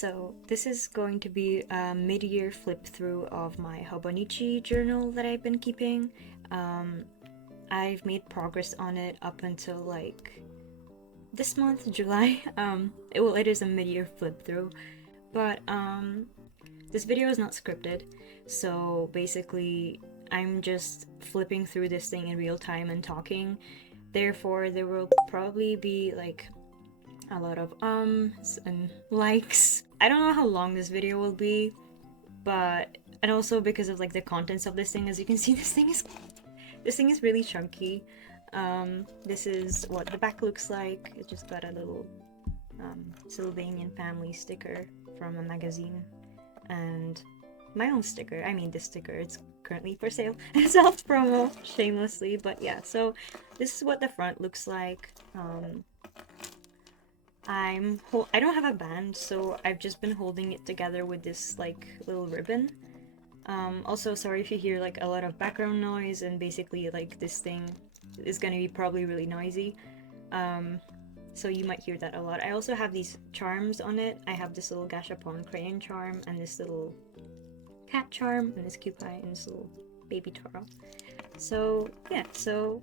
So this is going to be a mid-year flip through of my hobonichi journal that I've been keeping. I've made progress on it up until like this month, July. It is a mid-year flip through, but this video is not scripted, so basically I'm just flipping through this thing in real time and talking. Therefore, there will probably be like a lot of ums and likes. I don't know how long this video will be, but and also because of like the contents of this thing, as you can see, this thing is really chunky. This is what the back looks like. It just got a little Sylvanian family sticker from a magazine, and my own sticker. I mean, this sticker, it's currently for sale. Self promo, shamelessly, but yeah. So this is what the front looks like. I don't have a band, so I've just been holding it together with this like little ribbon. Also, sorry if you hear like a lot of background noise, and basically like this thing is gonna be probably really noisy. So you might hear that a lot. I also have these charms on it. I have this little gashapon crayon charm, and this little cat charm, and this cupi, and this little baby Taro. So yeah, so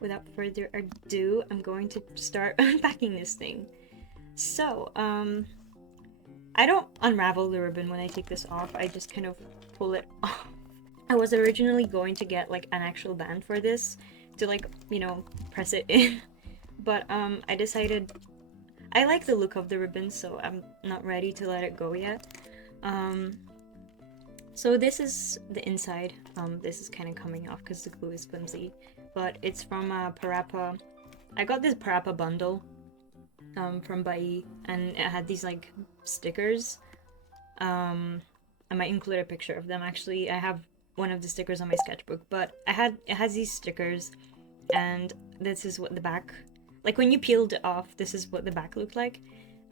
without further ado, I'm going to start unpacking this thing. So, I don't unravel the ribbon when I take this off, I just kind of pull it off. I was originally going to get like an actual band for this to like, you know, press it in. But I decided I like the look of the ribbon, so I'm not ready to let it go yet. So this is the inside. This is kind of coming off because the glue is flimsy, but it's from Parappa. I got this Parappa bundle from Bai, and it had these like stickers. I might include a picture of them. Actually, I have one of the stickers on my sketchbook, but it has these stickers, and this is what the back, like when you peeled it off, this is what the back looked like.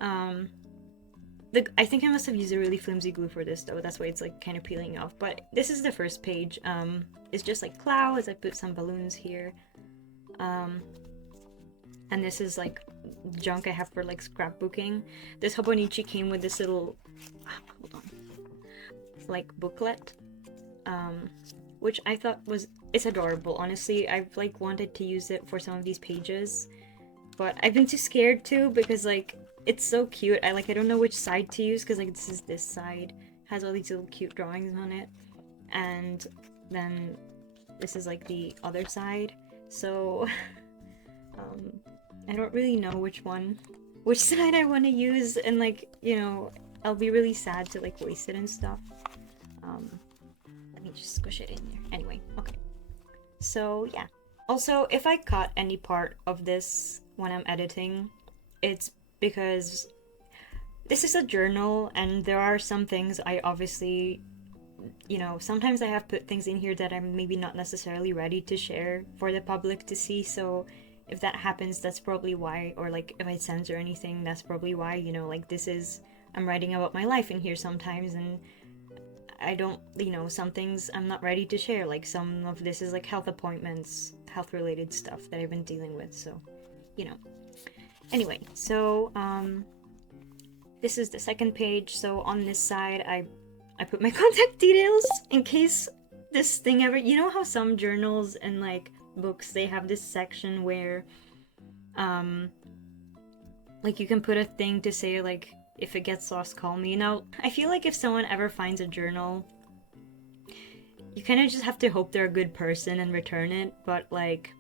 I think I must have used a really flimsy glue for this though, that's why it's like kind of peeling off. But this is the first page. It's just like clouds. I put some balloons here, and this is like junk I have for like scrapbooking. This hobonichi came with this little hold on, like booklet, which I thought it's adorable. Honestly, I've like wanted to use it for some of these pages, but I've been too scared to, because like it's so cute. I don't know which side to use, because like this side has all these little cute drawings on it, and then this is like the other side. So I don't really know which side I want to use, and like, you know, I'll be really sad to like waste it and stuff. Let me just squish it in there. Anyway, okay. So yeah. Also, if I cut any part of this when I'm editing, it's because this is a journal, and there are some things I obviously, you know, sometimes I have put things in here that I'm maybe not necessarily ready to share for the public to see. So if that happens, that's probably why. Or like if I censor anything, that's probably why. You know, like I'm writing about my life in here sometimes, and I don't, you know, some things I'm not ready to share. Like some of this is like health appointments, health related stuff that I've been dealing with, so, you know. Anyway, so this is the second page. So on this side, I put my contact details in case this thing ever, you know how some journals and like books, they have this section where like you can put a thing to say like, if it gets lost, call me. Now, I feel like if someone ever finds a journal, you kind of just have to hope they're a good person and return it. But like,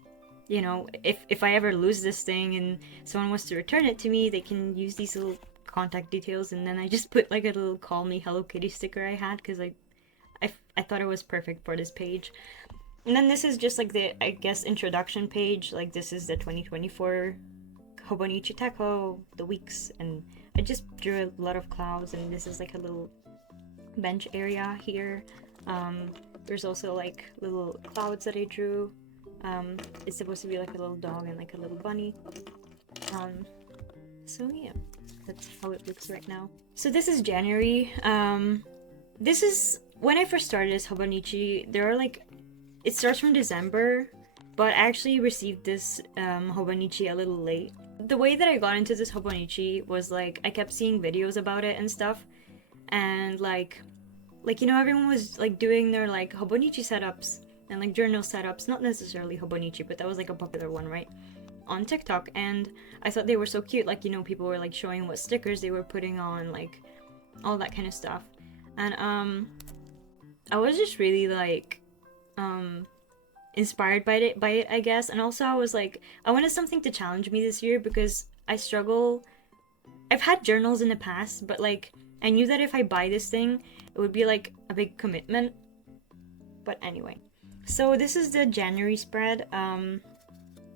you know, if I ever lose this thing and someone wants to return it to me, they can use these little contact details. And then I just put like a little call me Hello Kitty sticker I had, because I thought it was perfect for this page. And then this is just like the, I guess, introduction page. Like this is the 2024 Hobonichi Teko, the weeks, and I just drew a lot of clouds, and this is like a little bench area here. There's also like little clouds that I drew. It's supposed to be like a little dog and like a little bunny. So yeah, that's how it looks right now. So this is January. This is when I first started this Hobonichi. There are like, it starts from December, but I actually received this hobonichi a little late. The way that I got into this hobonichi was like I kept seeing videos about it and stuff, and like you know, everyone was like doing their like hobonichi setups and like journal setups, not necessarily hobonichi, but that was like a popular one, right, on TikTok. And I thought they were so cute, like, you know, people were like showing what stickers they were putting on, like all that kind of stuff. And I was just really like inspired by it, I guess. And also I was like, I wanted something to challenge me this year because I struggle. I've had journals in the past, but like I knew that if I buy this thing, it would be like a big commitment. But anyway, so this is the January spread.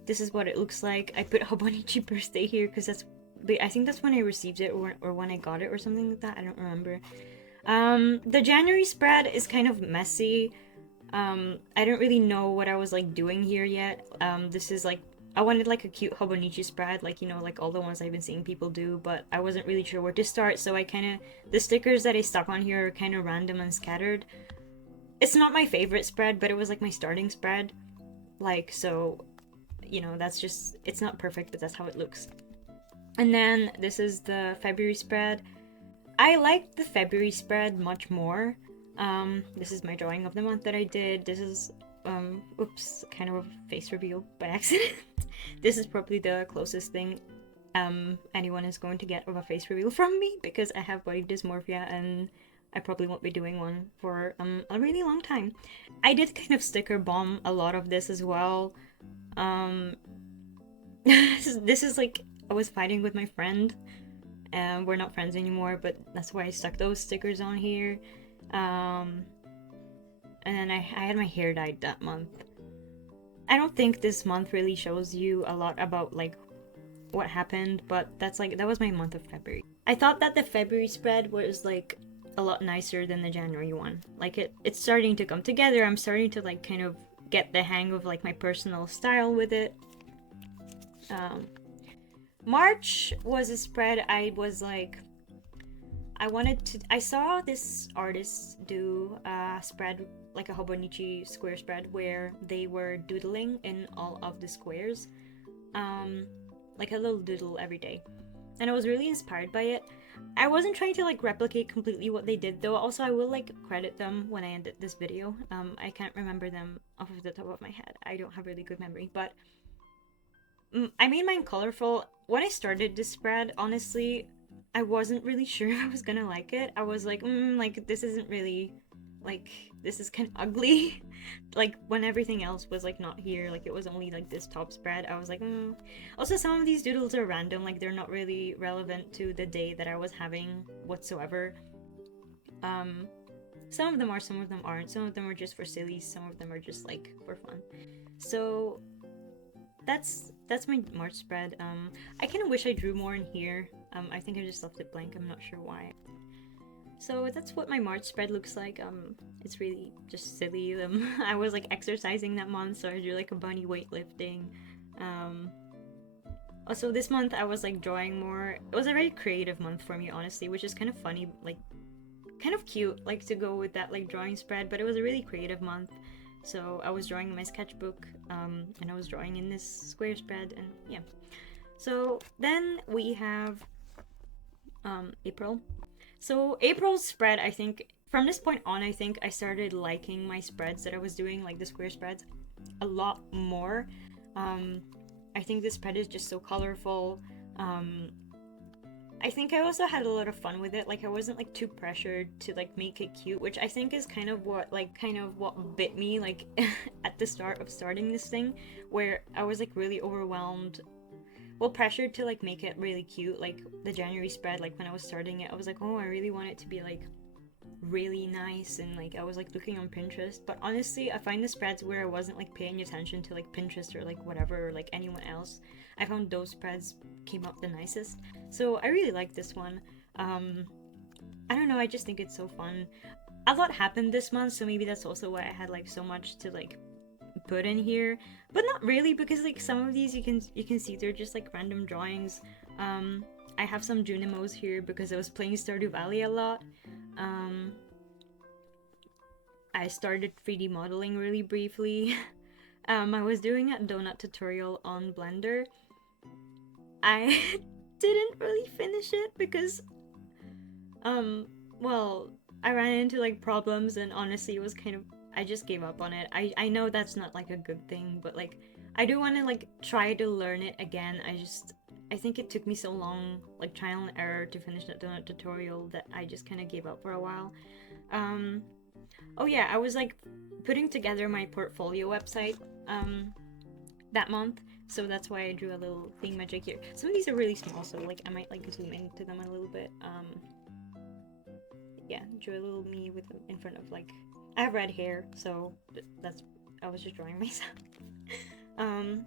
This is what it looks like. I put Hobonichi birthday here because I think that's when I received it, or when I got it or something like that. I don't remember. The January spread is kind of messy. I don't really know what I was like doing here yet. This is like, I wanted like a cute hobonichi spread, like, you know, like all the ones I've been seeing people do, but I wasn't really sure where to start, so I kind of, the stickers that I stuck on here are kind of random and scattered. It's not my favorite spread, but it was like my starting spread. Like, so, you know, that's just, it's not perfect, but that's how it looks. And then this is the February spread. I liked the February spread much more. This is my drawing of the month that I did. This is, oops, kind of a face reveal by accident. This is probably the closest thing anyone is going to get of a face reveal from me, because I have body dysmorphia and I probably won't be doing one for a really long time. I did kind of sticker bomb a lot of this as well. This is like, I was fighting with my friend, and we're not friends anymore, but that's why I stuck those stickers on here. And then I had my hair dyed that month. I don't think this month really shows you a lot about like what happened, but that's like, that was my month of February. I thought that the February spread was like a lot nicer than the January one. Like it's starting to come together. I'm starting to like kind of get the hang of like my personal style with it. March was a spread I was like, I saw this artist do a spread, like a hobonichi square spread, where they were doodling in all of the squares, like a little doodle every day, and I was really inspired by it. I wasn't trying to like replicate completely what they did, though. Also, I will like credit them when I ended this video. I can't remember them off of the top of my head. I don't have really good memory, but I made mine colorful. When I started this spread, honestly, I wasn't really sure if I was gonna like it. I was like, like, this isn't really, like, this is kind of ugly. Like, when everything else was, like, not here, like, it was only, like, this top spread, I was like, Also, some of these doodles are random, like, they're not really relevant to the day that I was having whatsoever. Some of them are, some of them aren't. Some of them are just for silly, some of them are just, like, for fun. So, that's my March spread. I kind of wish I drew more in here. I think I just left it blank, I'm not sure why. So that's what my March spread looks like. It's really just silly. I was like exercising that month, so I drew like a bunny weightlifting. Also this month I was like drawing more. It was a very creative month for me, honestly, which is kind of funny, like kind of cute, like to go with that like drawing spread, but it was a really creative month. So I was drawing in my sketchbook, and I was drawing in this square spread, and yeah. So then we have April. So April's spread, I think, from this point on, I think I started liking my spreads that I was doing, like the square spreads, a lot more. I think this spread is just so colorful. I think I also had a lot of fun with it. Like, I wasn't like too pressured to like make it cute, which I think is kind of what bit me like at the start of starting this thing, where I was like really overwhelmed, well, pressured to like make it really cute. Like the January spread, like when I was starting it, I was like, oh, I really want it to be like really nice, and like I was like looking on Pinterest, but honestly I find the spreads where I wasn't like paying attention to like Pinterest or like whatever, or like anyone else, I found those spreads came up the nicest. So I really like this one. I don't know, I just think it's so fun. A lot happened this month, so maybe that's also why I had like so much to like put in here, but not really, because like some of these you can see they're just like random drawings. I have some Junimos here because I was playing Stardew Valley a lot. I started 3D modeling really briefly. I was doing a donut tutorial on Blender. I didn't really finish it because, um, well, I ran into like problems and honestly it was kind of, I just gave up on it. I know that's not like a good thing, but like, I do want to like try to learn it again. I think it took me so long, like trial and error to finish that donut tutorial that I just kind of gave up for a while. Um, oh yeah, I was like putting together my portfolio website that month, so that's why I drew a little theme magic here. Some of these are really small, so like I might like zoom into them a little bit. Yeah, drew a little me with in front of like I have red hair, so that's I was just drawing myself. um,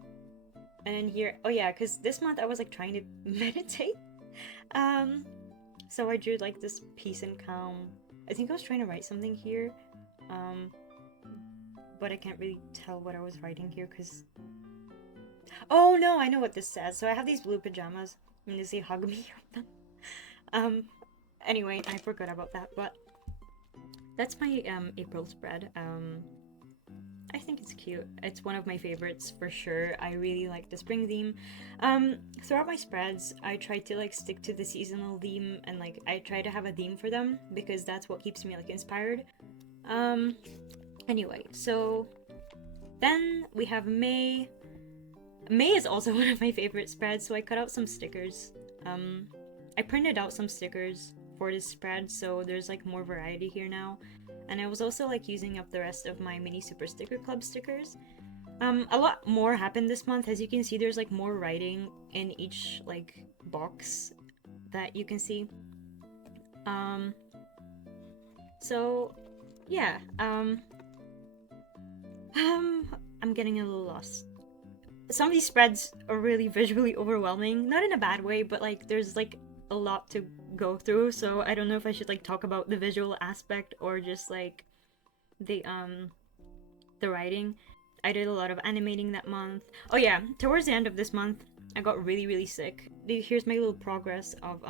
and then here, oh yeah, because this month I was like trying to meditate. Um, so I drew like this peace and calm. I think I was trying to write something here. Um, but I can't really tell what I was writing here because. Oh no, I know what this says. So I have these blue pajamas. And you see hug me on them. Um, anyway, I forgot about that, but that's my April spread. I think it's cute. It's one of my favorites for sure. I really like the spring theme. Throughout my spreads, I try to like stick to the seasonal theme and like I try to have a theme for them because that's what keeps me like inspired. Anyway, so then we have May. May is also one of my favorite spreads, so I cut out some stickers. I printed out some stickers for this spread, so there's like more variety here now. And I was also like using up the rest of my mini super sticker club stickers. A lot more happened this month. As you can see, there's like more writing in each like box that you can see. So yeah, I'm getting a little lost. Some of these spreads are really visually overwhelming, not in a bad way, but like there's like a lot to go through, so I don't know if I should like talk about the visual aspect or just like the writing. I did a lot of animating that month. Oh yeah, towards the end of this month, I got really sick. Here's my little progress of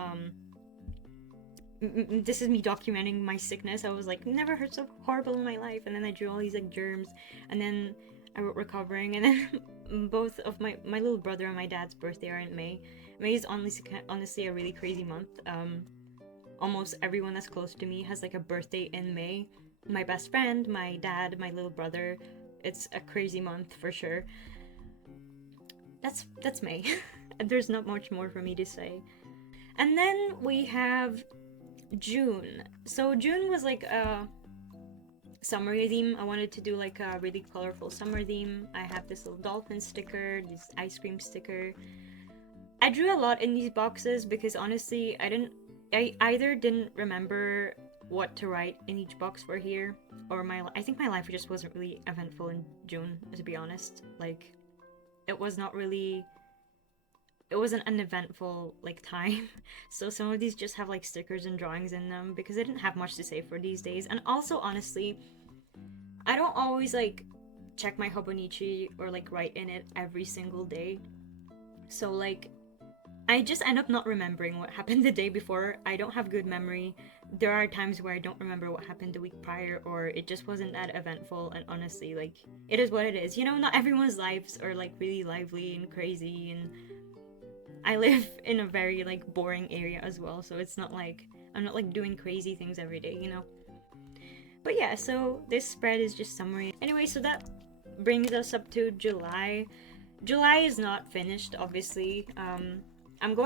this is me documenting my sickness. I was like, never heard so horrible in my life, and then I drew all these like germs, and then I wrote recovering, and then both of my little brother and my dad's birthday are in May. May is honestly a really crazy month. Almost everyone that's close to me has like a birthday in May. My best friend, my dad, my little brother. It's a crazy month for sure. That's May. There's not much more for me to say. And then we have June. So June was like a summer theme. I wanted to do like a really colorful summer theme. I have this little dolphin sticker, this ice cream sticker. I drew a lot in these boxes because honestly, I either didn't remember what to write in each box for here, or I think my life just wasn't really eventful in June, to be honest. Like, it wasn't an eventful like time. So some of these just have like stickers and drawings in them because I didn't have much to say for these days. And also honestly, I don't always like check my hobonichi or like write in it every single day. So like I just end up not remembering what happened the day before. I don't have good memory. There are times where I don't remember what happened the week prior, or it just wasn't that eventful, and honestly, like, it is what it is. You know, not everyone's lives are like really lively and crazy, and I live in a very like boring area as well, so it's not like I'm not like doing crazy things every day, you know. But yeah, so this spread is just summary. Anyway, so that brings us up to July. July is not finished, obviously. I'm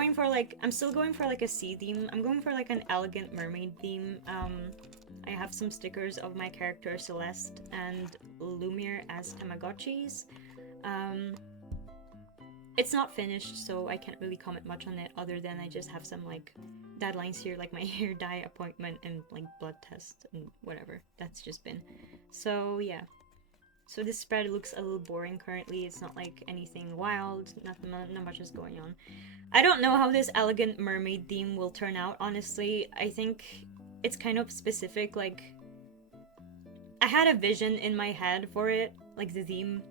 still going for like a sea theme. I'm going for like an elegant mermaid theme. I have some stickers of my character Celeste and Lumiere as Tamagotchis. It's not finished, so I can't really comment much on it other than I just have some like deadlines here, like my hair dye appointment and like blood test and whatever. That's just been. So yeah. So this spread looks a little boring currently. It's not like anything wild. Not much is going on. I don't know how this elegant mermaid theme will turn out, honestly. I think it's kind of specific. Like, I had a vision in my head for it, like the theme.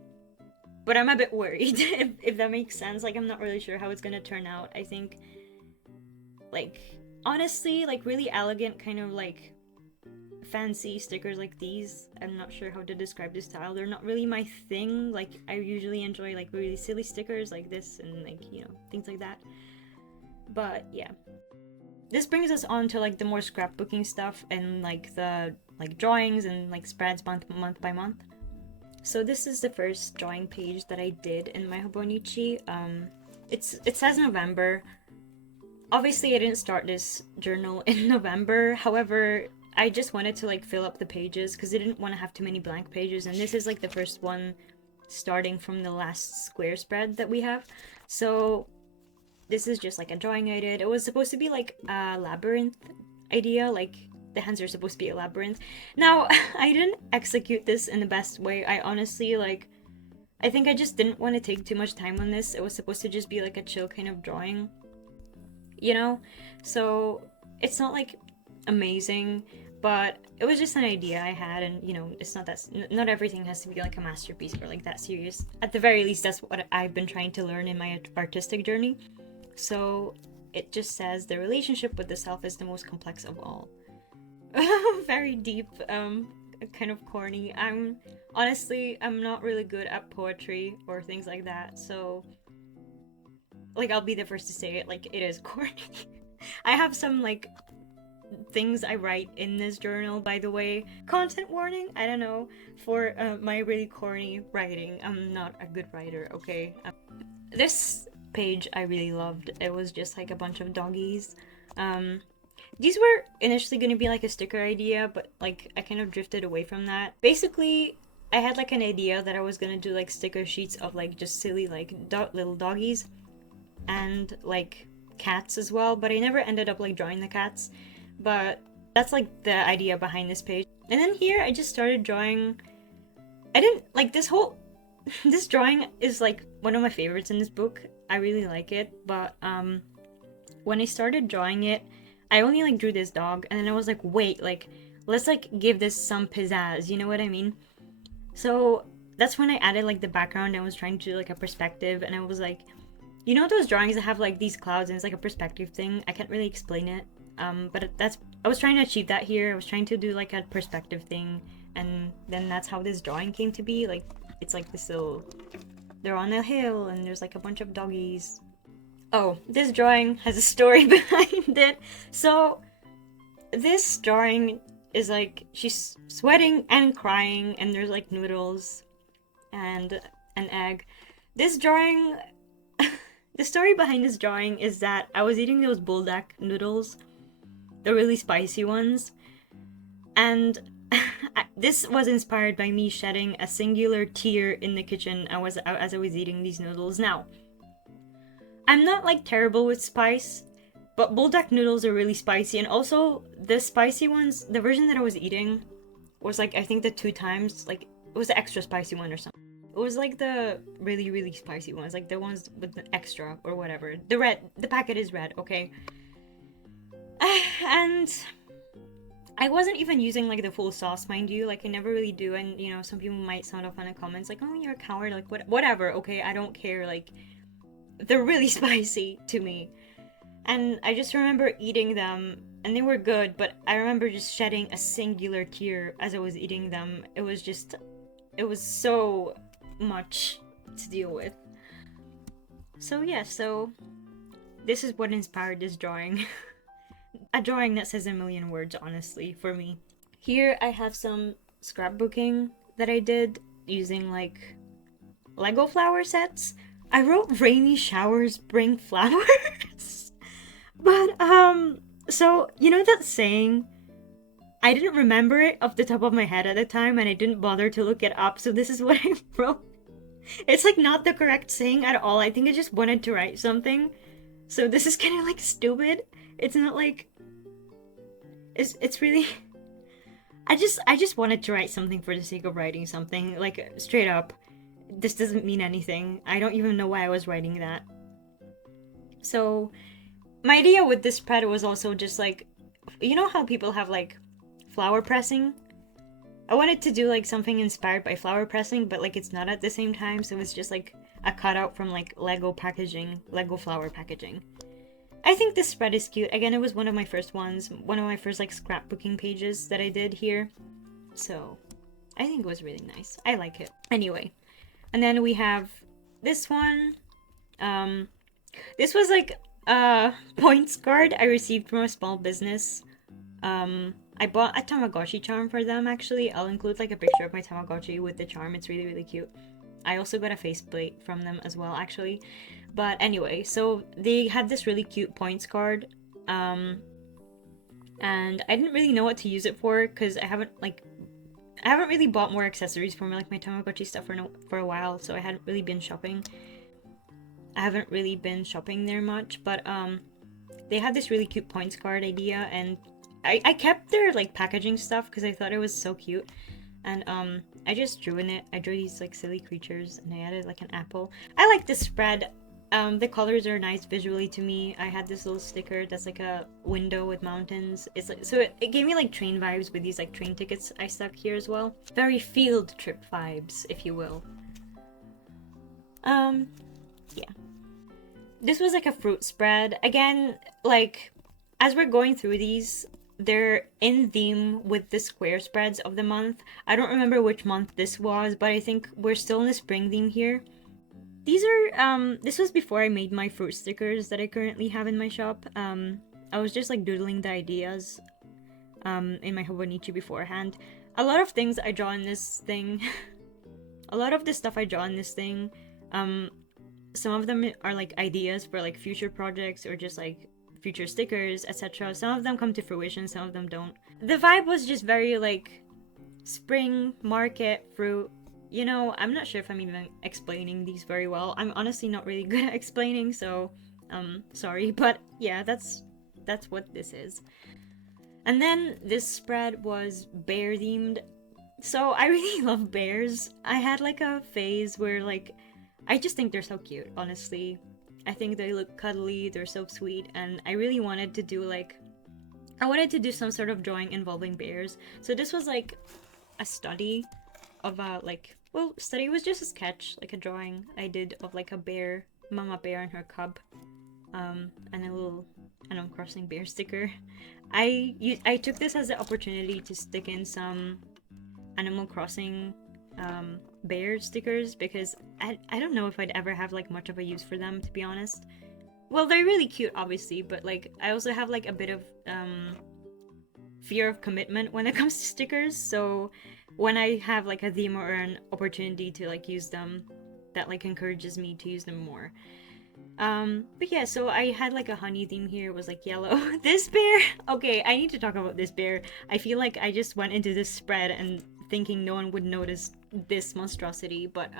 But I'm a bit worried, if that makes sense. Like, I'm not really sure how it's gonna turn out. I think, like, honestly, like, really elegant kind of, like, fancy stickers like these. I'm not sure how to describe this style. They're not really my thing. Like, I usually enjoy like really silly stickers like this and like, you know, things like that. But yeah. This brings us on to like the more scrapbooking stuff and like the like drawings and like spreads month by month. So this is the first drawing page that I did in my hobonichi. It says November. Obviously, I didn't start this journal in November. However, I just wanted to like fill up the pages because I didn't want to have too many blank pages, and this is like the first one starting from the last square spread that we have. So this is just like a drawing I did. It was supposed to be like a labyrinth idea, like the hands are supposed to be a labyrinth. Now, I didn't execute this in the best way. I honestly like, I think I just didn't want to take too much time on this. It was supposed to just be like a chill kind of drawing, you know? So it's not like amazing, but it was just an idea I had, and you know, it's not that, not everything has to be like a masterpiece or like that serious. At the very least, that's what I've been trying to learn in my artistic journey. So it just says the relationship with the self is the most complex of all. Very deep, kind of corny. I'm not really good at poetry or things like that, so like I'll be the first to say it, like it is corny. I have some like things I write in this journal, by the way. Content warning, I don't know, for my really corny writing. I'm not a good writer, okay? This page I really loved. It was just like a bunch of doggies. These were initially going to be like a sticker idea, but like I kind of drifted away from that. Basically, I had like an idea that I was going to do like sticker sheets of like just silly like little doggies and like cats as well, but I never ended up like drawing the cats. But that's like the idea behind this page. And then here I just started drawing. I didn't like this whole this drawing is like one of my favorites in this book. I really like it, but when I started drawing it, I only like drew this dog, and then I was like, wait, like let's like give this some pizzazz, you know what I mean? So that's when I added like the background. I was trying to do like a perspective, and I was like, you know those drawings that have like these clouds and it's like a perspective thing? I can't really explain it, but I was trying to achieve that here. I was trying to do like a perspective thing, and then that's how this drawing came to be. Like it's like this little, they're on a hill and there's like a bunch of doggies. Oh, this drawing has a story behind it. So this drawing is like she's sweating and crying, and there's like noodles and an egg. This drawing, the story behind this drawing is that I was eating those bulldog noodles, the really spicy ones, and this was inspired by me shedding a singular tear in the kitchen as I was eating these noodles. Now, I'm not like terrible with spice, but bulldog noodles are really spicy, and also the spicy ones, the version that I was eating was like I think the 2 times, like it was the extra spicy one or something. It was like the really, really spicy ones, like the ones with the extra or whatever. The packet is red, okay? And I wasn't even using like the full sauce, mind you, like I never really do, and you know, some people might sound off in the comments like, oh, you're a coward, like whatever, okay, I don't care, like they're really spicy to me. And I just remember eating them, and they were good, but I remember just shedding a singular tear as I was eating them. It was so much to deal with. So yeah, so this is what inspired this drawing. A drawing that says a million words, honestly, for me. Here I have some scrapbooking that I did using like Lego flower sets. I wrote rainy showers bring flowers. But so you know that saying, I didn't remember it off the top of my head at the time, and I didn't bother to look it up, so this is what I wrote. It's like not the correct saying at all. I think I just wanted to write something, so this is kind of like stupid. It's not like it's really I just wanted to write something for the sake of writing something, like straight up. This doesn't mean anything. I don't even know why I was writing that. So my idea with this spread was also just like, you know how people have like flower pressing? I wanted to do like something inspired by flower pressing, but like it's not at the same time, so it's just like a cutout from like Lego packaging, Lego flower packaging. I think this spread is cute. Again, it was one of my first ones, one of my first like scrapbooking pages that I did here. So I think it was really nice. I like it. Anyway, and then we have this one. This was like a points card I received from a small business. I bought a Tamagotchi charm for them actually. I'll include like a picture of my Tamagotchi with the charm. It's really, really cute. I also got a faceplate from them as well actually. But anyway, so they had this really cute points card. And I didn't really know what to use it for because I haven't really bought more accessories for my Tamagotchi stuff for a while, so I hadn't really been shopping. I haven't really been shopping there much, but they had this really cute points card idea, and I kept their like packaging stuff because I thought it was so cute, and I just drew in it. I drew these like silly creatures, and I added like an apple. I like this spread. The colors are nice visually to me. I had this little sticker that's like a window with mountains. It's like, so it gave me like train vibes with these like train tickets I stuck here as well. Very field trip vibes, if you will. Yeah. This was like a fruit spread. Again, like as we're going through these, they're in theme with the square spreads of the month. I don't remember which month this was, but I think we're still in the spring theme here. These are, this was before I made my fruit stickers that I currently have in my shop. I was just like doodling the ideas in my hobonichi beforehand. A lot of things I draw in this thing, a lot of the stuff I draw in this thing, some of them are like ideas for like future projects or just like future stickers, etc. Some of them come to fruition, some of them don't. The vibe was just very like spring market fruit. You know, I'm not sure if I'm even explaining these very well. I'm honestly not really good at explaining, so sorry, but yeah, that's what this is. And then this spread was bear themed. So I really love bears. I had like a phase where like I just think they're so cute, honestly. I think they look cuddly, they're so sweet, and I really wanted to do some sort of drawing involving bears. So this was like a study of study was just a sketch, like a drawing I did of like a bear, mama bear and her cub, and a little Animal Crossing bear sticker. I took this as an opportunity to stick in some Animal Crossing bear stickers because I don't know if I'd ever have like much of a use for them, to be honest. Well, they're really cute obviously, but like I also have like a bit of fear of commitment when it comes to stickers, so when I have like a theme or an opportunity to like use them, that like encourages me to use them more. But yeah, so I had like a honey theme here. It was like yellow. This bear, okay, I need to talk about this bear. I feel like I just went into this spread and thinking no one would notice this monstrosity, but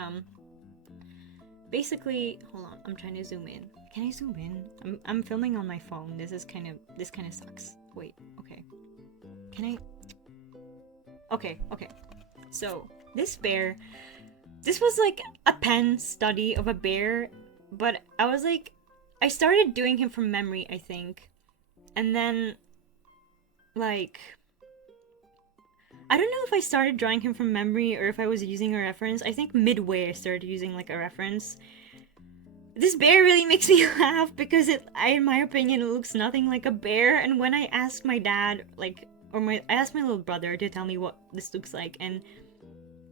basically, hold on, I'm trying to zoom in. Can I zoom in? I'm filming on my phone. This kind of sucks. Wait, okay. Can I? Okay. So, this bear, this was like a pen study of a bear, but I started doing him from memory, I think. And then, like, I don't know if I started drawing him from memory or if I was using a reference. I think midway I started using like a reference. This bear really makes me laugh because in my opinion, it looks nothing like a bear. And when I asked my dad, I asked my little brother to tell me what this looks like, and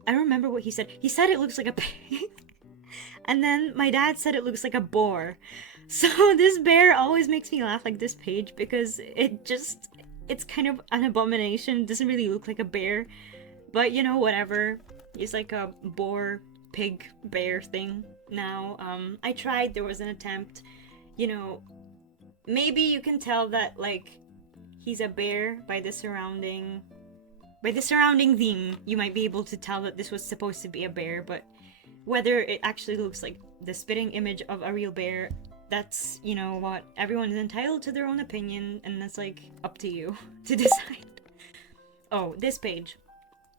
I remember what he said. He said it looks like a pig. And then my dad said it looks like a boar. So this bear always makes me laugh, like this page, because it's kind of an abomination. It doesn't really look like a bear. But you know, whatever. It's like a boar, pig, bear thing now. I tried, there was an attempt. You know, maybe you can tell that like he's a bear by the surrounding theme. You might be able to tell that this was supposed to be a bear, but whether it actually looks like the spitting image of a real bear, that's, you know what, everyone is entitled to their own opinion, and that's like up to you to decide. Oh, this page.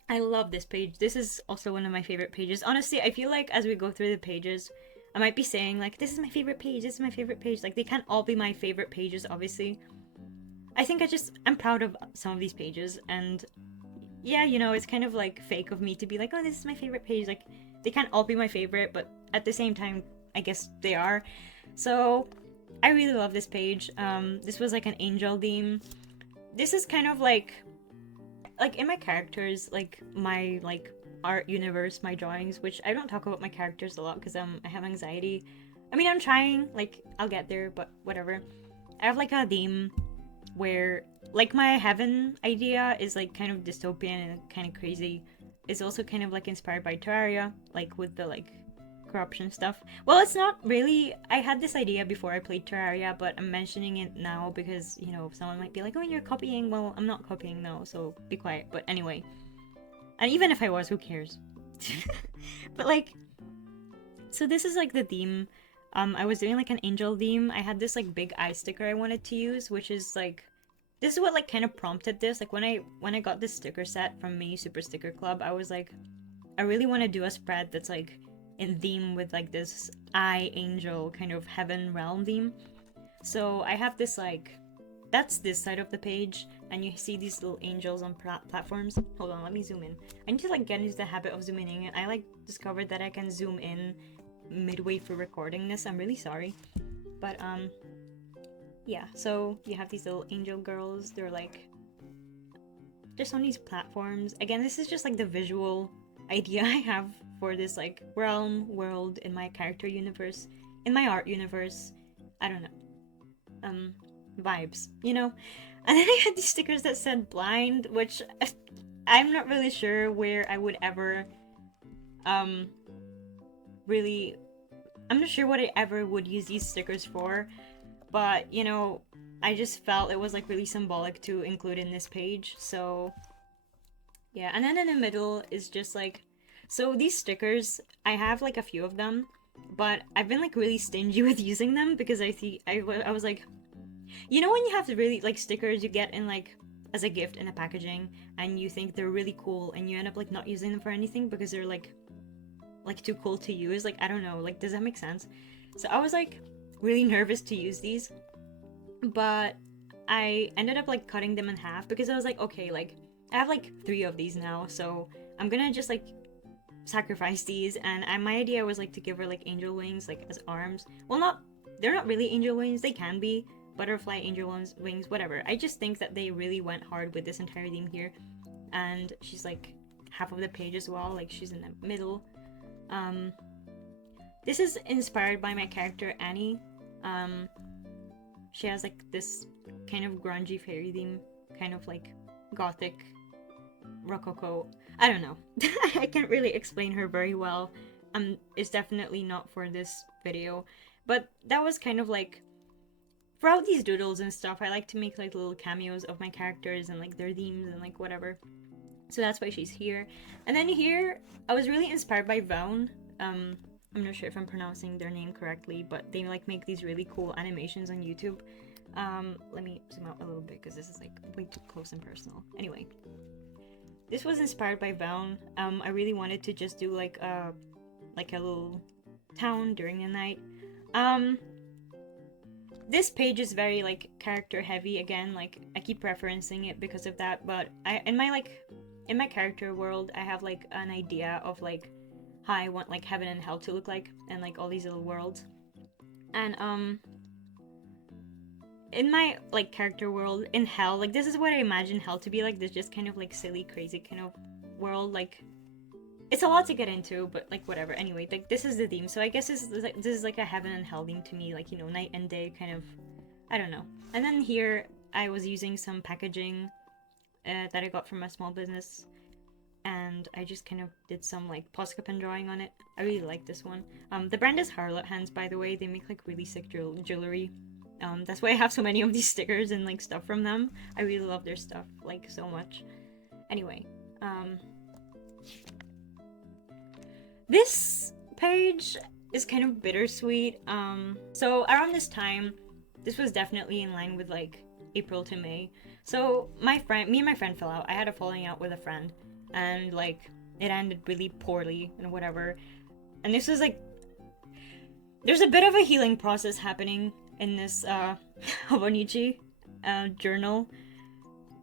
I love this page. This is also one of my favorite pages. Honestly, I feel like as we go through the pages, I might be saying like, this is my favorite page, this is my favorite page. Like, they can't all be my favorite pages, obviously. I think I'm proud of some of these pages, and yeah, you know, it's kind of like fake of me to be like, oh, this is my favorite page. Like, they can't all be my favorite, but at the same time, I guess they are. So I really love this page. This was like an angel theme. This is kind of like in my characters, like my like art universe, my drawings, which I don't talk about my characters a lot because I have anxiety. I mean, I'm trying, like I'll get there, but whatever. I have like a theme where like my heaven idea is like kind of dystopian and kind of crazy. It's also kind of like inspired by Terraria, like with the like corruption stuff. Well, it's not really. I had this idea before I played Terraria, but I'm mentioning it now because, you know, someone might be like, oh, you're copying. Well, I'm not copying, no, so be quiet. But anyway. And even if I was, who cares? But like, so this is like the theme. I was doing like an angel theme. I had this like big eye sticker I wanted to use, which is like, this is what like kind of prompted this. Like when I got this sticker set from Mini Super Sticker Club, I was like, I really want to do a spread that's like in theme with like this eye angel kind of heaven realm theme. So I have this like, that's this side of the page, and you see these little angels on platforms. Hold on, let me zoom in. I need to like get into the habit of zooming in. I like discovered that I can zoom in midway through recording this. I'm really sorry, but yeah. So you have these little angel girls. They're like just on these platforms. Again, this is just like the visual idea I have for this like realm world in my character universe, in my art universe. I don't know. Vibes, you know? And then I had these stickers that said blind, which I'm not really sure where I would ever really, I'm not sure what I ever would use these stickers for, but you know, I just felt it was like really symbolic to include in this page. So yeah, and then in the middle is just like, so these stickers, I have like a few of them, but I've been like really stingy with using them because I was like, you know, when you have the really like stickers you get in like as a gift in a packaging and you think they're really cool and you end up like not using them for anything because they're like too cool to use. Like, I don't know, like, does that make sense? So I was like really nervous to use these, but I ended up like cutting them in half because I was like, okay, like I have like 3 of these now, so I'm gonna just like sacrifice these. And my idea was like to give her like angel wings like as arms. Well, not, they're not really angel wings, they can be butterfly angel wings, whatever. I just think that they really went hard with this entire theme here. And she's like half of the page as well, like she's in the middle. This is inspired by my character Annie. She has like this kind of grungy fairy theme, kind of like gothic rococo. I don't know. I can't really explain her very well. It's definitely not for this video, but that was kind of like, throughout these doodles and stuff, I like to make like little cameos of my characters and like their themes and like whatever. So that's why she's here. And then here, I was really inspired by Vaun. I'm not sure if I'm pronouncing their name correctly, but they like make these really cool animations on YouTube. Let me zoom out a little bit because this is like way too close and personal. Anyway, this was inspired by Vaun. I really wanted to just do like a little town during the night. This page is very like character heavy again, like I keep referencing it because of that, but in my character world, I have like an idea of like how I want like heaven and hell to look like, and like all these little worlds. And in my like character world, in hell, like this is what I imagine hell to be like, this just kind of like silly, crazy kind of world. Like, it's a lot to get into, but like whatever. Anyway, like this is the theme, so I guess this is like a heaven and hell theme to me, like, you know, night and day kind of, I don't know. And then here I was using some packaging that I got from a small business, and I just kind of did some like Poscapin drawing on it. I really like this one. The brand is Harlot Hands, by the way. They make like really sick jewelry. That's why I have so many of these stickers and like stuff from them. I really love their stuff like so much. Anyway, this page is kind of bittersweet. So around this time, this was definitely in line with like April to May. So me and my friend fell out. I had a falling out with a friend, and like it ended really poorly and whatever. And this was like, there's a bit of a healing process happening in this hobonichi journal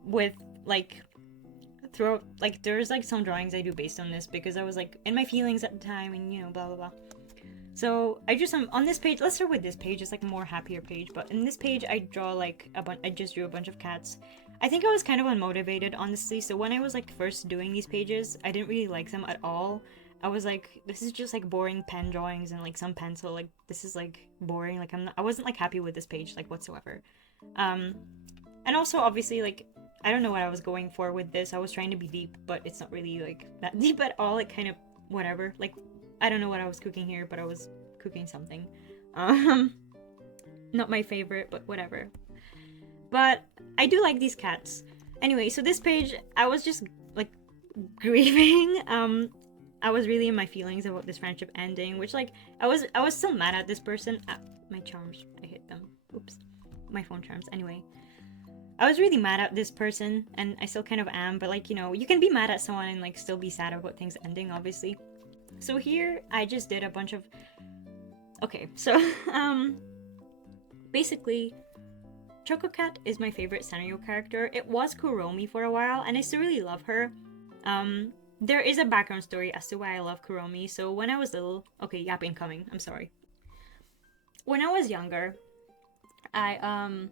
with like throughout, like there's like some drawings I do based on this because I was like in my feelings at the time and, you know, blah blah blah. So I drew some on this page. Let's start with this page. It's like a more happier page. But in this page, I draw like I just drew a bunch of cats. I think I was kind of unmotivated, honestly. So when I was like first doing these pages, I didn't really like them at all. I was like, this is just like boring pen drawings and like some pencil. Like this is like boring. Like I wasn't like happy with this page like whatsoever. And also obviously like I don't know what I was going for with this. I was trying to be deep, but it's not really like that deep at all. It kind of whatever. Like I don't know what I was cooking here, but I was cooking something. Not my favorite, but whatever. But I do like these cats. Anyway, so this page, I was just like grieving. I was really in my feelings about this friendship ending, which like I was still mad at this person. My charms, I hit them. Oops, my phone charms. Anyway, I was really mad at this person, and I still kind of am. But like you can be mad at someone and like still be sad about things ending, obviously. So here I just did a bunch of. Okay, so basically. Choco Cat is my favorite Sanrio character. It was Kuromi for a while, and I still really love her. There is a background story as to why I love Kuromi. So when I was little, okay, yapping coming. I'm sorry. When I was younger, I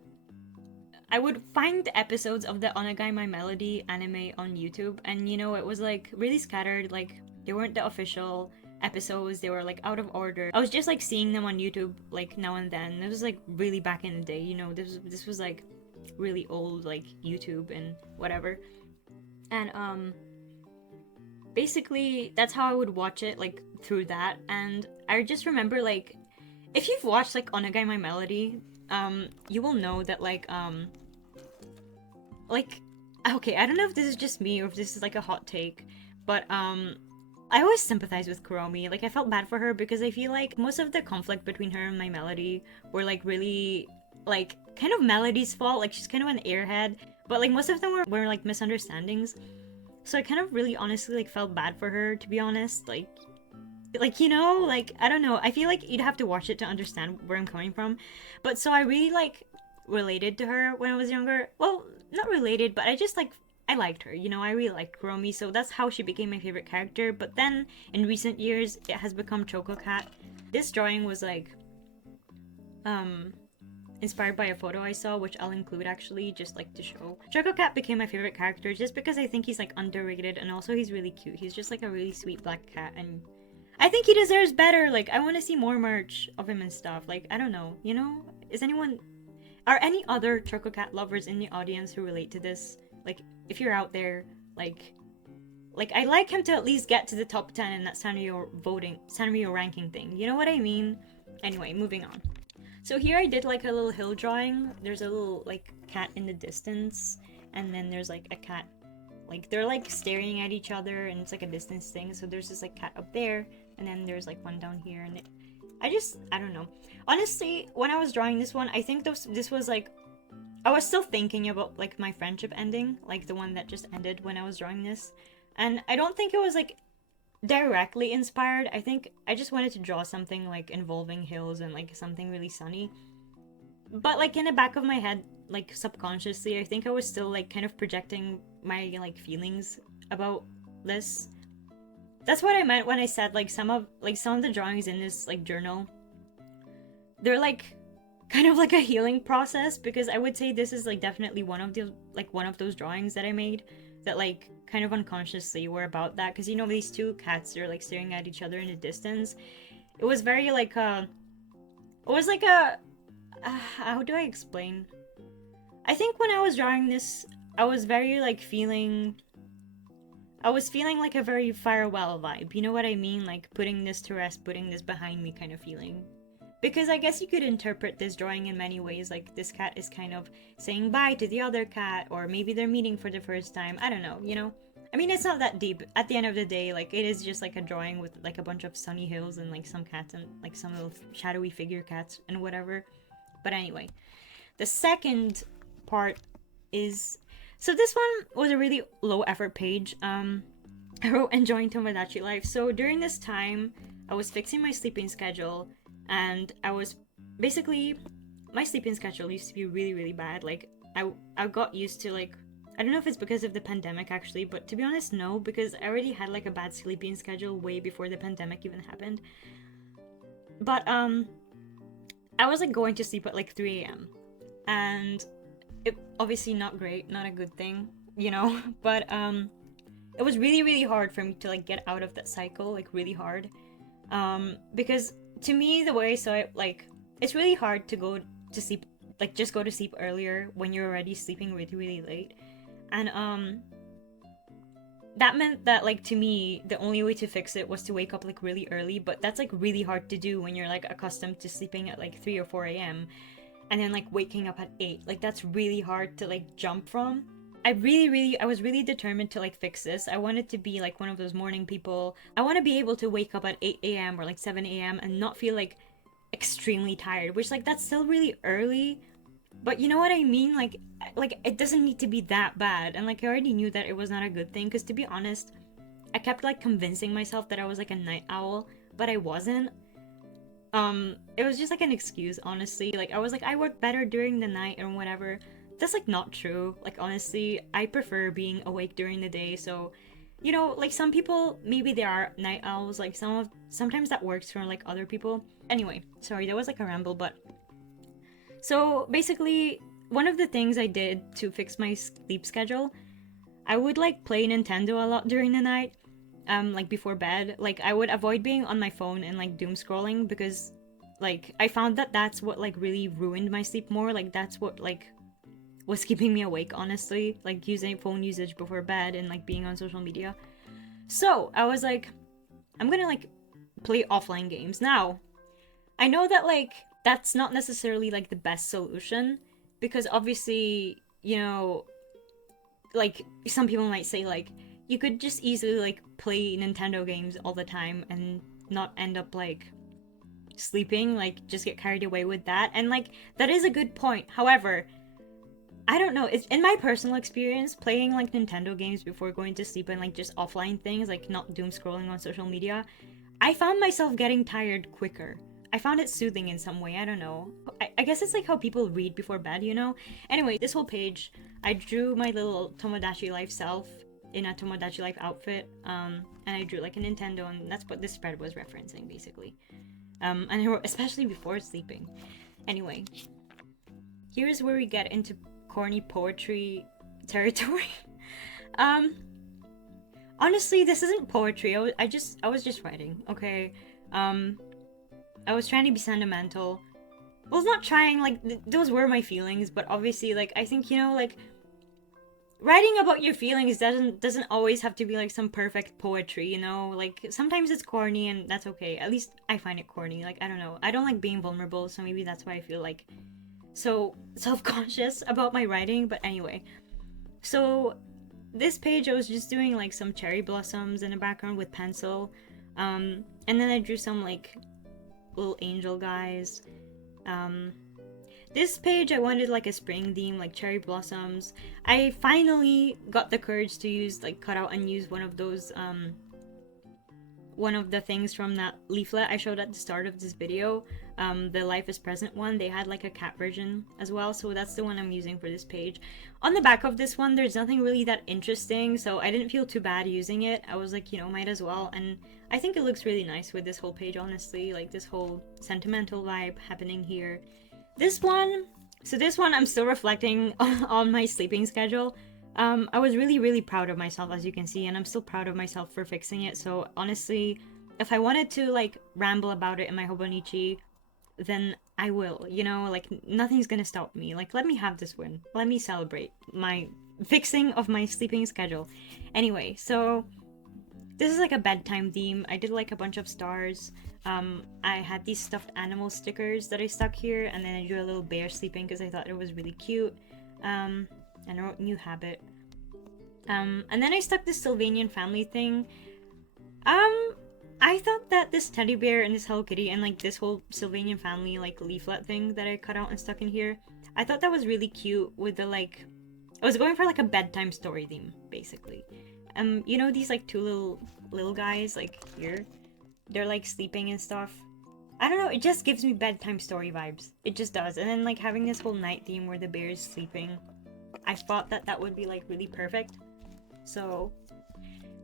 would find episodes of the Onagai My Melody anime on YouTube, and it was like really scattered. Like they weren't the official episodes, they were like out of order. I was just like seeing them on YouTube like now and then. This was like really back in the day, this was like really old like YouTube and whatever. And basically that's how I would watch it, like through that. And I just remember like if you've watched like Onagai My Melody, you will know that like okay, I don't know if this is just me or if this is like a hot take, but I always sympathize with Kuromi. Like, I felt bad for her because I feel like most of the conflict between her and My Melody were, like, really, like, kind of Melody's fault. Like, she's kind of an airhead. But, like, most of them were like, misunderstandings. So I kind of really honestly, like, felt bad for her, to be honest. Like, I don't know. I feel like you'd have to watch it to understand where I'm coming from. But so I really, like, related to her when I was younger. Well, not related, but I just, like, I liked her, I really liked Kuromi, so that's how she became my favorite character. But then, in recent years, it has become Choco Cat. This drawing was like, inspired by a photo I saw, which I'll include actually, just like to show. Choco Cat became my favorite character just because I think he's like underrated, and also he's really cute. He's just like a really sweet black cat, and I think he deserves better. Like, I want to see more merch of him and stuff. Like, I don't know, are any other Choco Cat lovers in the audience who relate to this? Like, if you're out there, like I'd like him to at least get to the top 10 in that Sanrio ranking thing. You know what I mean? Anyway, moving on. So here I did like a little hill drawing. There's a little like cat in the distance, and then there's like a cat, like they're like staring at each other, and it's like a distance thing. So there's this like cat up there, and then there's like one down here, and I don't know. Honestly, when I was drawing this one, I think this was like I was still thinking about like my friendship ending, like the one that just ended when I was drawing this. And I don't think it was like directly inspired. I think I just wanted to draw something like involving hills and like something really sunny. But like in the back of my head, like subconsciously, I think I was still like kind of projecting my like feelings about this. That's what I meant when I said like some of the drawings in this like journal, they're like kind of like a healing process, because I would say this is like definitely one of those drawings that I made that like kind of unconsciously were about that, because these two cats are like staring at each other in the distance. It was very like how do I explain? I think when I was drawing this, I was very like feeling like a very farewell vibe, you know what I mean? Like putting this to rest, putting this behind me kind of feeling. Because I guess you could interpret this drawing in many ways, like this cat is kind of saying bye to the other cat, or maybe they're meeting for the first time. I don't know, I mean, it's not that deep. At the end of the day, like, it is just like a drawing with like a bunch of sunny hills and like some cats and like some little shadowy figure cats and whatever. But anyway, the second part is... So this one was a really low effort page. I wrote enjoying Tomodachi life. So during this time, I was fixing my sleeping schedule. And I was basically, my sleeping schedule used to be really, really bad. Like, I got used to, like, I don't know if it's because of the pandemic actually, but to be honest, no, because I already had like a bad sleeping schedule way before the pandemic even happened. But I was like going to sleep at like 3 a.m. and it obviously not great, not a good thing, you know. But it was really really hard for me to like get out of that cycle, like really hard. Because to me the way I saw it, like it's really hard to go to sleep, like just go to sleep earlier when you're already sleeping really really late. And that meant that like to me the only way to fix it was to wake up like really early, but that's like really hard to do when you're like accustomed to sleeping at like 3 or 4 a.m. and then like waking up at 8. Like that's really hard to like jump from. I was really determined to like fix this. I wanted to be like one of those morning people. I want to be able to wake up at 8 a.m. or like 7 a.m. and not feel like extremely tired, which like that's still really early, but you know what I mean? Like it doesn't need to be that bad. And like I already knew that it was not a good thing, because to be honest, I kept like convincing myself that I was like a night owl, but I wasn't. It was just like an excuse, honestly. Like I was like I work better during the night or whatever. That's like not true. Like honestly, I prefer being awake during the day. So, you know, like some people maybe they are night owls. Like sometimes that works for like other people. Anyway, sorry, that was like a ramble, but so basically, one of the things I did to fix my sleep schedule, I would like play Nintendo a lot during the night, like before bed. Like I would avoid being on my phone and like doom scrolling, because like I found that that's what like really ruined my sleep more. Like that's what like was keeping me awake, honestly, like using phone usage before bed and like being on social media. So I was like, I'm gonna like play offline games. Now I know that like that's not necessarily like the best solution, because obviously, you know, like some people might say like you could just easily like play Nintendo games all the time and not end up like sleeping, like just get carried away with that. And like that is a good point. However, I don't know, it's in my personal experience playing like Nintendo games before going to sleep and like just offline things, like not doom scrolling on social media, I found myself getting tired quicker. I found it soothing in some way. I don't know. I guess it's like how people read before bed, you know? Anyway, this whole page, I drew my little Tomodachi Life self in a Tomodachi Life outfit. And I drew like a Nintendo, and that's what this spread was referencing, basically. And I wrote, especially before sleeping. Anyway, here's where we get into corny poetry territory. Honestly, this isn't poetry. I was just writing, okay? I was trying to be sentimental. Well, not trying, like, those were my feelings, but obviously, like, I think, you know, like, writing about your feelings doesn't always have to be, like, some perfect poetry, you know? Like, sometimes it's corny, and that's okay. At least I find it corny. Like, I don't know. I don't like being vulnerable, so maybe that's why I feel, like, so self-conscious about my writing. But anyway. So, this page, I was just doing, like, some cherry blossoms in the background with pencil. And then I drew some, like, little angel guys. This page I wanted like a spring theme, like cherry blossoms. I finally got the courage to use like cut out and use one of those one of the things from that leaflet I showed at the start of this video, the Life is Present one. They had like a cat version as well, so that's the one I'm using for this page. On the back of this one, there's nothing really that interesting, so I didn't feel too bad using it. I was like, you know, might as well, and I think it looks really nice with this whole page, honestly, like this whole sentimental vibe happening here. This one, so this one I'm still reflecting on my sleeping schedule. I was really, really proud of myself, as you can see, and I'm still proud of myself for fixing it. So honestly, if I wanted to like ramble about it in my hobonichi, then I will, you know, like nothing's gonna stop me. Like let me have this win. Let me celebrate my fixing of my sleeping schedule. Anyway, so this is like a bedtime theme. I did like a bunch of stars. I had these stuffed animal stickers that I stuck here, and then I drew a little bear sleeping because I thought it was really cute. And I wrote new habit. And then I stuck this Sylvanian family thing. I thought that this teddy bear and this Hello Kitty and like this whole Sylvanian family like leaflet thing that I cut out and stuck in here, I thought that was really cute with the like, I was going for like a bedtime story theme, basically. You know these like two little guys like here? They're like sleeping and stuff. I don't know, it just gives me bedtime story vibes. It just does. And then like having this whole night theme where the bear is sleeping, I thought that that would be like really perfect. So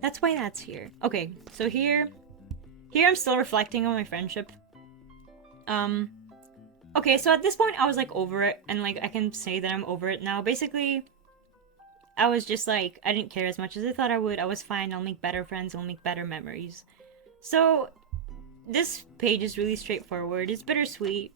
that's why that's here. Okay, so here I'm still reflecting on my friendship. Okay, so at this point I was like over it, and like I can say that I'm over it now. Basically, I was just like, I didn't care as much as I thought I would. I was fine. I'll make better friends. I'll make better memories. So this page is really straightforward. It's bittersweet.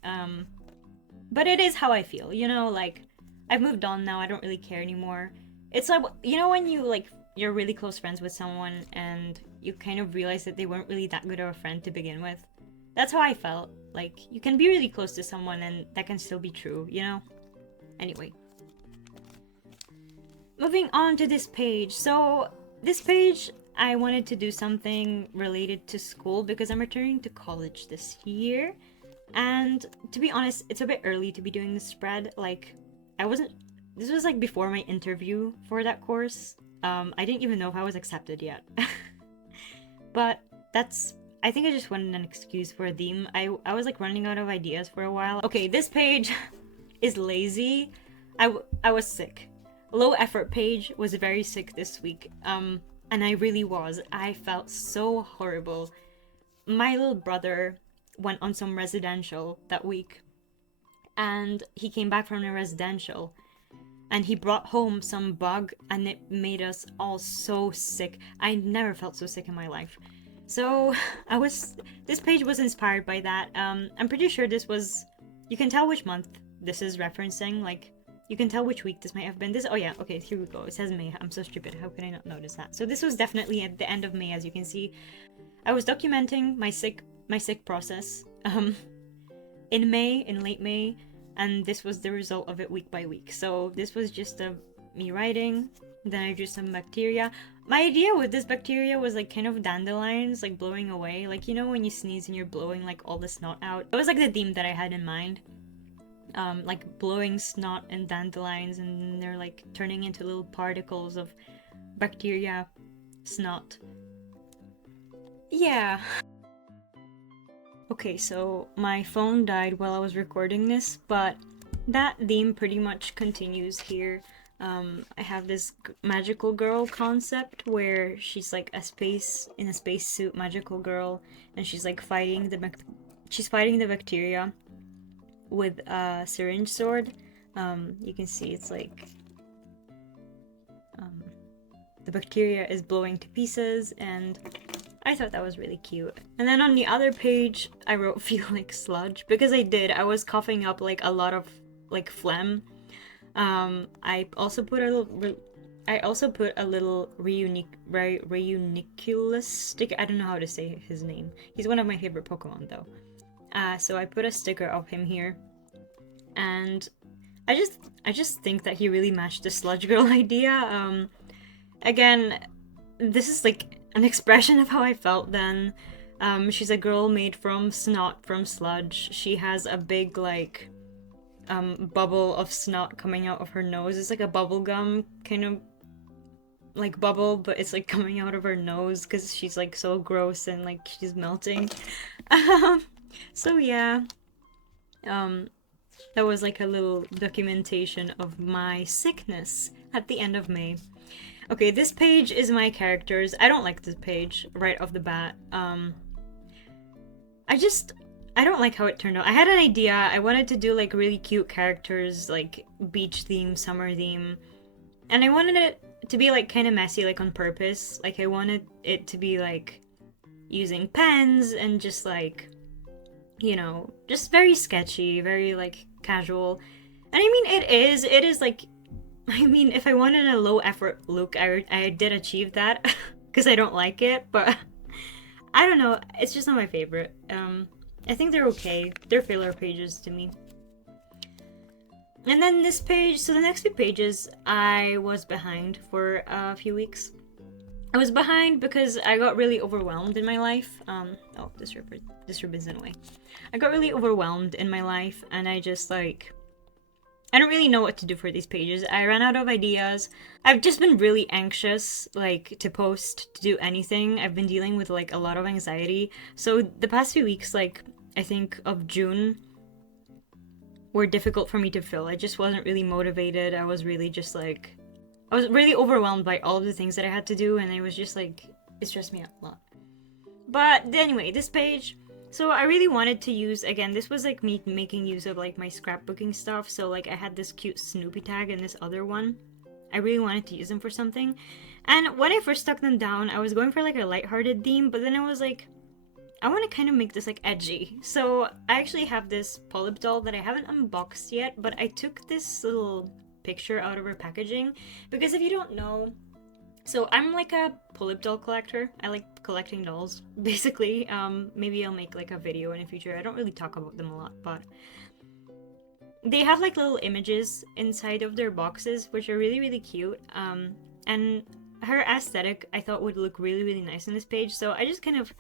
But it is how I feel. You know, like I've moved on now. I don't really care anymore. It's like, you know, when you like you're really close friends with someone and you kind of realize that they weren't really that good of a friend to begin with. That's how I felt. Like you can be really close to someone and that can still be true, you know? Anyway. Moving on to this page. So, this page, I wanted to do something related to school because I'm returning to college this year. And to be honest, it's a bit early to be doing this spread. Like, this was like before my interview for that course. I didn't even know if I was accepted yet. But I think I just wanted an excuse for a theme. I was like running out of ideas for a while. Okay, this page is lazy. I was sick. Low effort page was very sick this week. And I really was. I felt so horrible. My little brother went on some residential that week. And he came back from the residential. And he brought home some bug and it made us all so sick. I never felt so sick in my life. So this page was inspired by that. I'm pretty sure you can tell which month this is referencing, like, you can tell which week this might have been. Oh yeah, okay, here we go. It says May. I'm so stupid. How could I not notice that? So this was definitely at the end of May, as you can see. I was documenting my sick process in late May, and this was the result of it week by week. So this was just me writing, then I drew some bacteria. My idea with this bacteria was like kind of dandelions, like blowing away. Like, you know when you sneeze and you're blowing like all the snot out? It was like the theme that I had in mind. Like blowing snot and dandelions, and they're like turning into little particles of bacteria snot. Yeah. Okay, so my phone died while I was recording this, but that theme pretty much continues here. I have this magical girl concept where she's like in a spacesuit magical girl, and she's like fighting the bacteria with a syringe sword. You can see it's like the bacteria is blowing to pieces, and I thought that was really cute. And then on the other page, I wrote feel like sludge because I was coughing up like a lot of like phlegm. I also put a little Reuniculatus sticker. I don't know how to say his name. He's one of my favorite Pokemon though. So I put a sticker of him here, and I just think that he really matched the sludge girl idea. Again, this is like an expression of how I felt then. She's a girl made from snot from sludge. She has a big like bubble of snot coming out of her nose. It's like a bubble gum kind of like bubble, but it's like coming out of her nose because she's like so gross and like she's melting. So yeah, that was like a little documentation of my sickness at the end of May. Okay, this page is my characters. I don't like this page right off the bat. I don't like how it turned out. I had an idea. I wanted to do like really cute characters, like beach theme, summer theme. And I wanted it to be like kind of messy, like on purpose. Like I wanted it to be like using pens and just like, you know, just very sketchy, very like casual. And I mean, it is like, I mean, if I wanted a low effort look, I did achieve that because I don't like it, but I don't know. It's just not my favorite. I think they're okay. They're filler pages to me. And then this page, so the next few pages, I was behind for a few weeks. I was behind because I got really overwhelmed in my life. Oh, this ribbon's in the way. I got really overwhelmed in my life, and I just like, I don't really know what to do for these pages. I ran out of ideas. I've just been really anxious, like, to post, to do anything. I've been dealing with, like, a lot of anxiety. So the past few weeks, like, I think of June, were difficult for me to fill. I just wasn't really motivated. I was really just, like, I was really overwhelmed by all of the things that I had to do, and I was just, like, it stressed me out a lot. But anyway, this page, So I really wanted to use, again, this was like me making use of like my scrapbooking stuff. So like I had this cute Snoopy tag and this other one. I really wanted to use them for something. And when I first stuck them down, I was going for like a lighthearted theme, but then I was like, I want to kind of make this like edgy. So I actually have this polyp doll that I haven't unboxed yet, but I took this little picture out of her packaging because if you don't know, so I'm like a polyp doll collector. I like collecting dolls, basically. Maybe I'll make like a video in the future. I don't really talk about them a lot, but they have like little images inside of their boxes, which are really, really cute. And her aesthetic I thought would look really, really nice on this page. So I just kind of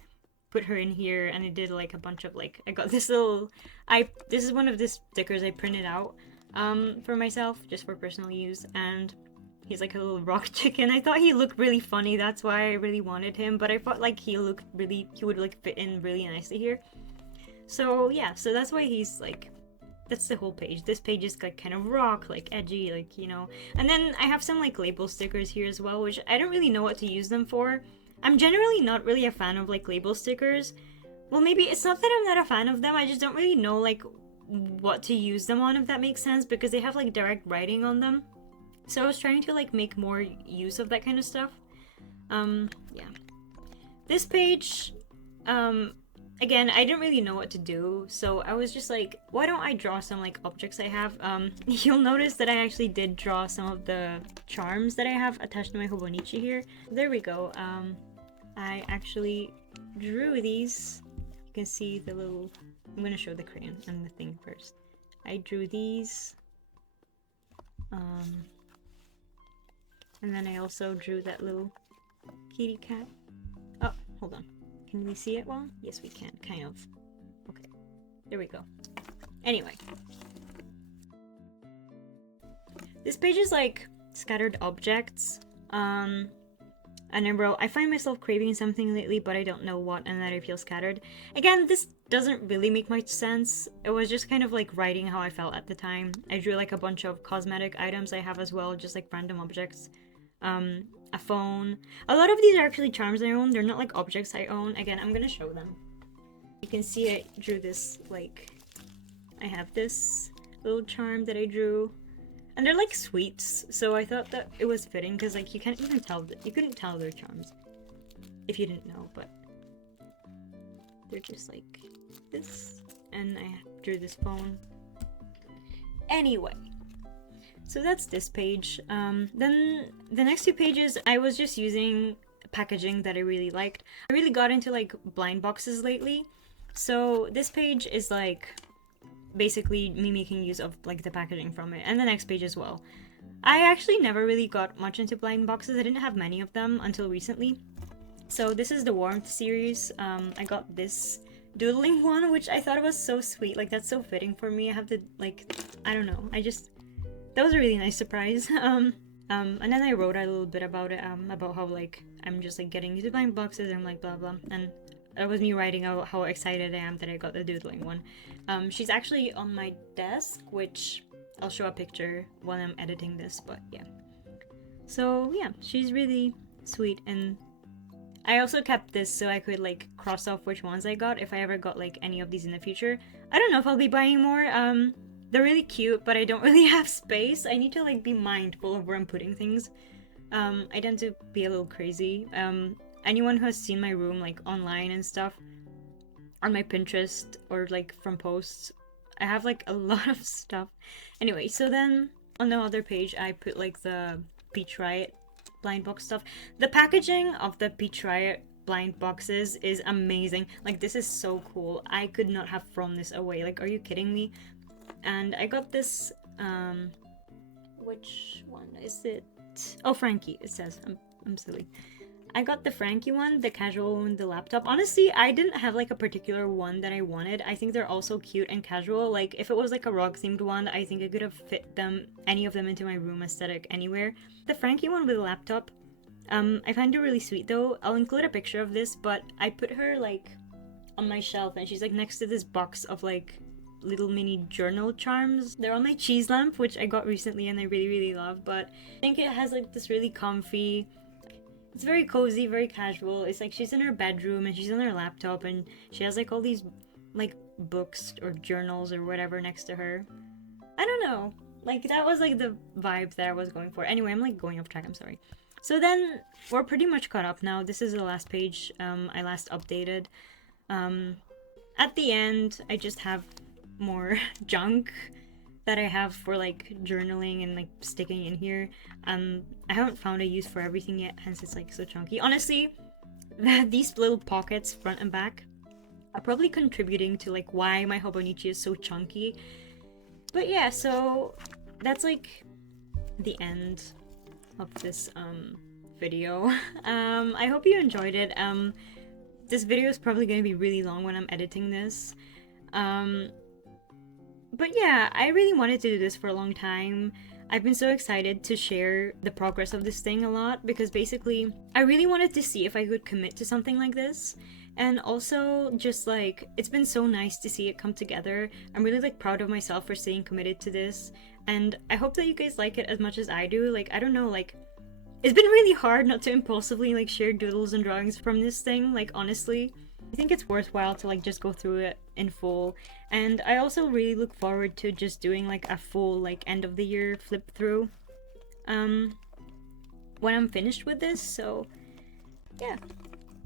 put her in here, and I did like a bunch of like, I got this little, this is one of the stickers I printed out for myself, just for personal use, and he's like a little rock chicken. I thought he looked really funny, that's why I really wanted him, but I thought like he would like fit in really nicely here. So yeah, so that's why he's like, that's the whole page. This page is like kind of rock, like edgy, like, you know. And then I have some like label stickers here as well, which I don't really know what to use them for. I'm generally not really a fan of like label stickers. Well, maybe it's not that I'm not a fan of them, I just don't really know like what to use them on, if that makes sense, because they have like direct writing on them. So I was trying to like make more use of that kind of stuff. Yeah. This page, again, I didn't really know what to do, so I was just like, why don't I draw some like objects I have? You'll notice that I actually did draw some of the charms that I have attached to my hobonichi here. There we go. I actually drew these. You can see the little, I'm gonna show the crayon and the thing first. I drew these. And then I also drew that little kitty cat. Oh, hold on. Can we see it well? Yes, we can, kind of. Okay, there we go. Anyway. This page is like scattered objects. And I wrote, I find myself craving something lately, but I don't know what, and that I feel scattered. Again, this doesn't really make much sense. It was just kind of like writing how I felt at the time. I drew like a bunch of cosmetic items I have as well, just like random objects. A phone. A lot of these are actually charms I own. They're not like objects I own. Again, I'm gonna show them. You can see I drew this, like, I have this little charm that I drew. And they're like sweets, so I thought that it was fitting because like you can't even tell you couldn't tell they're charms if you didn't know, but they're just like this. And I drew this phone. Anyway, so that's this page. Then the next two pages I was just using packaging that I really liked. I really got into like blind boxes lately, so this page is like basically me making use of like the packaging from it, and the next page as well. I actually never really got much into blind boxes. I didn't have many of them until recently. So this is the Warmth series. I got this doodling one, which I thought was so sweet. Like, that's so fitting for me. I have to like, I don't know, that was a really nice surprise. And then I wrote a little bit about it, about how like I'm just like getting into blind boxes and like blah blah, and that was me writing out how excited I am that I got the doodling one. She's actually on my desk, which I'll show a picture while I'm editing this, but yeah. So yeah, she's really sweet, and I also kept this so I could like cross off which ones I got if I ever got like any of these in the future. I don't know if I'll be buying more. They're really cute, but I don't really have space. I need to like be mindful of where I'm putting things. I tend to be a little crazy. Anyone who has seen my room like online and stuff, on my Pinterest or like from posts, I have like a lot of stuff. Anyway, so then on the other page I put like the Peach Riot blind box stuff. The packaging of the Peach Riot blind boxes is amazing. Like, this is so cool. I could not have thrown this away. Like, are you kidding me? And I got this, which one is it? Oh, Frankie, it says. I'm silly. I got the Frankie one, the casual one, the laptop. Honestly, I didn't have like a particular one that I wanted. I think they're all so cute and casual. Like, if it was like a rock themed one, I think I could have fit them, any of them, into my room aesthetic anywhere. The Frankie one with the laptop, I find her really sweet though. I'll include a picture of this, but I put her like on my shelf and she's like next to this box of like little mini journal charms. They're on my cheese lamp, which I got recently and I really, really love, but I think it has like this really comfy, It's very cozy, very casual. It's like she's in her bedroom and she's on her laptop and she has like all these like books or journals or whatever next to her. I don't know. Like that was like the vibe that I was going for. Anyway, I'm like going off track, I'm sorry. So then we're pretty much caught up now. This is the last page I last updated. At the end, I just have more junk that I have for like journaling and like sticking in here. I haven't found a use for everything yet, hence it's like so chunky. Honestly, these little pockets front and back are probably contributing to like why my hobonichi is so chunky. But yeah, so that's like the end of this video. I hope you enjoyed it. This video is probably gonna be really long when I'm editing this. But yeah, I really wanted to do this for a long time. I've been so excited to share the progress of this thing a lot because basically I really wanted to see if I could commit to something like this. And also just like it's been so nice to see it come together. I'm really like proud of myself for staying committed to this, and I hope that you guys like it as much as I do. Like I don't know, like it's been really hard not to impulsively like share doodles and drawings from this thing, like honestly. I think it's worthwhile to like just go through it in full, and I also really look forward to just doing like a full like end of the year flip through when I'm finished with this. So yeah,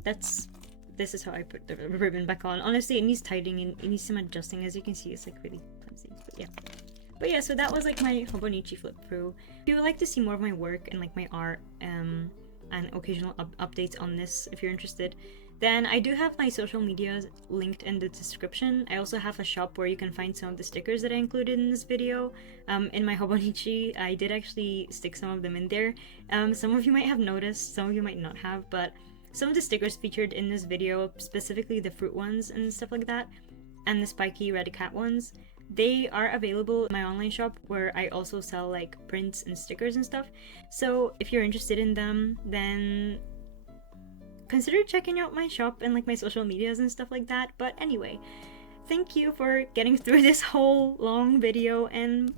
this is how I put the ribbon back on. Honestly, it needs tightening and it needs some adjusting. As you can see, it's like really clumsy, but yeah, so that was like my hobonichi flip through. If you would like to see more of my work and like my art and occasional updates on this, if you're interested, then I do have my social medias linked in the description. I also have a shop where you can find some of the stickers that I included in this video. In my hobonichi, I did actually stick some of them in there. Some of you might have noticed, some of you might not have, but some of the stickers featured in this video, specifically the fruit ones and stuff like that, and the spiky red cat ones, they are available in my online shop where I also sell like prints and stickers and stuff. So if you're interested in them, then consider checking out my shop and like my social medias and stuff like that. But anyway, thank you for getting through this whole long video, and